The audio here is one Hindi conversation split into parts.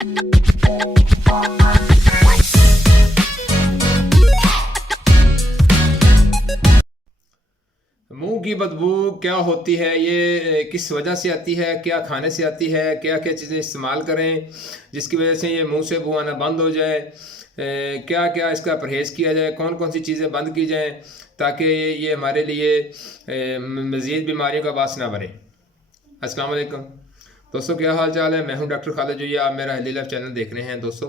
मुंह की बदबू क्या होती है, ये किस वजह से आती है, क्या खाने से आती है, क्या क्या चीज़ें इस्तेमाल करें जिसकी वजह से ये मुंह से बू आना बंद हो जाए, क्या क्या इसका परहेज़ किया जाए, कौन कौन सी चीज़ें बंद की जाएं ताकि ये हमारे लिए मज़ीद बीमारियों का बास ना बने। अस्सलाम वालेकुम दोस्तों, क्या हाल चाल है। मैं हूं डॉक्टर खालिद जोया, आप मेरा हेल्दी लाइफ चैनल देख रहे हैं। दोस्तों,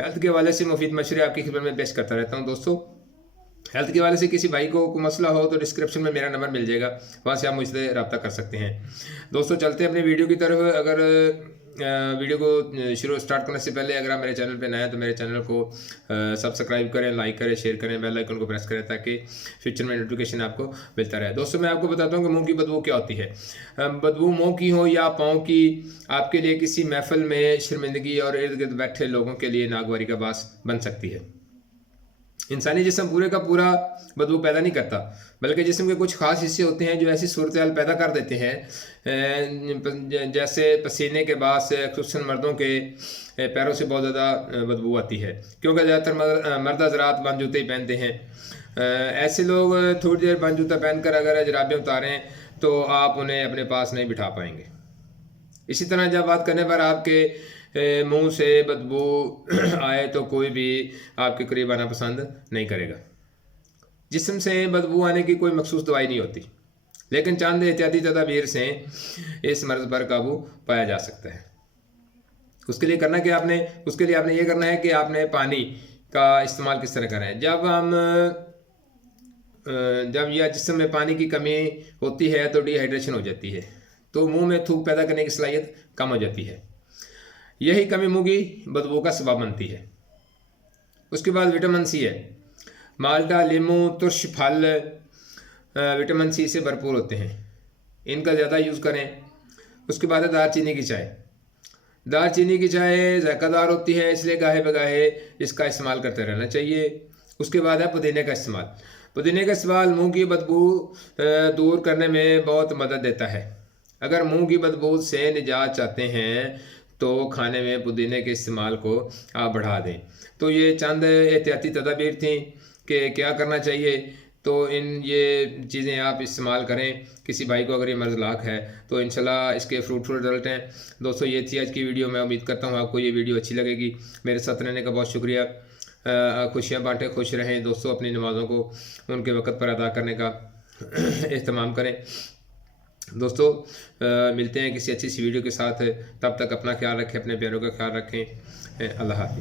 हेल्थ के हवाले से मुफीद मशवरे आपकी खिदमत में पेश करता रहता हूं। दोस्तों, हेल्थ के हवाले से किसी भाई को कोई मसला हो तो डिस्क्रिप्शन में मेरा नंबर मिल जाएगा, वहाँ से आप मुझसे रब्ता कर सकते हैं। दोस्तों, चलते हैं अपनी वीडियो की तरफ। अगर वीडियो को शुरू स्टार्ट करने से पहले अगर आप मेरे चैनल पे नए हैं तो मेरे चैनल को सब्सक्राइब करें, लाइक करें, शेयर करें, बेल आइकन को प्रेस करें ताकि फ्यूचर में नोटिफिकेशन आपको मिलता रहे। दोस्तों, मैं आपको बताता हूँ कि मुंह की बदबू क्या होती है। बदबू मुंह की हो या पाँव की, आपके लिए किसी महफिल में शर्मिंदगी और इर्द गिर्द बैठे लोगों के लिए नागवारी का बास बन सकती है। इंसानी जिस्म पूरे का पूरा बदबू पैदा नहीं करता, बल्कि जिस्म के कुछ खास हिस्से होते हैं जो ऐसी सूरत हाल पैदा कर देते हैं, जैसे पसीने के बाद से खुसूसन मर्दों के पैरों से बहुत ज़्यादा बदबू आती है, क्योंकि ज़्यादातर मर्द हज़रात बंद जूते ही पहनते हैं। ऐसे लोग थोड़ी देर बंद जूता पहनकर अगर जराबें उतारें तो आप उन्हें अपने पास नहीं बिठा पाएंगे। इसी तरह जब बात करने पर आपके मुंह से बदबू आए तो कोई भी आपके करीब आना पसंद नहीं करेगा। जिस्म से बदबू आने की कोई मखसूस दवाई नहीं होती, लेकिन चंद एहतियाती तदाबीर से इस मर्ज पर काबू पाया जा सकता है। उसके लिए आपने ये करना है कि आपने पानी का इस्तेमाल किस तरह करना है। जब यह जिस्म में पानी की कमी होती है तो डिहाइड्रेशन हो जाती है, तो मुंह में थूक पैदा करने की सलाहियत कम हो जाती है। यही कमी मुंह की बदबू का सबब बनती है। उसके बाद विटामिन सी है। माल्टा, लीमू, तुर्श फल विटामिन सी से भरपूर होते हैं, इनका ज़्यादा यूज़ करें। उसके बाद है दालचीनी की चाय। दालचीनी की चाय जायकादार होती है, इसलिए गाहे बगाहे इसका इस्तेमाल करते रहना चाहिए। उसके बाद है पुदीने का इस्तेमाल। पुदीने का इस्तेमाल मुंह की बदबू दूर करने में बहुत मदद देता है। अगर मुंह की बदबू से निजात चाहते हैं तो खाने में पुदीने के इस्तेमाल को आप बढ़ा दें। तो ये चंद एहतियाती तदाबीर थी कि क्या करना चाहिए। तो ये चीज़ें आप इस्तेमाल करें। किसी भाई को अगर ये मर्ज़ लाक है तो इंशाल्लाह इसके फ्रूटफुल रिजल्ट हैं। दोस्तों, ये थी आज की वीडियो। मैं उम्मीद करता हूँ आपको ये वीडियो अच्छी लगेगी। मेरे साथ रहने का बहुत शुक्रिया। खुशियाँ बांटें, खुश रहें। दोस्तों, अपनी नमाज़ों को उनके वक़्त पर अदा करने का एहतमाम करें। दोस्तों, मिलते हैं किसी अच्छी सी वीडियो के साथ। तब तक अपना ख्याल रखें, अपने प्यारों का ख्याल रखें। अल्लाह हाफ़िज़।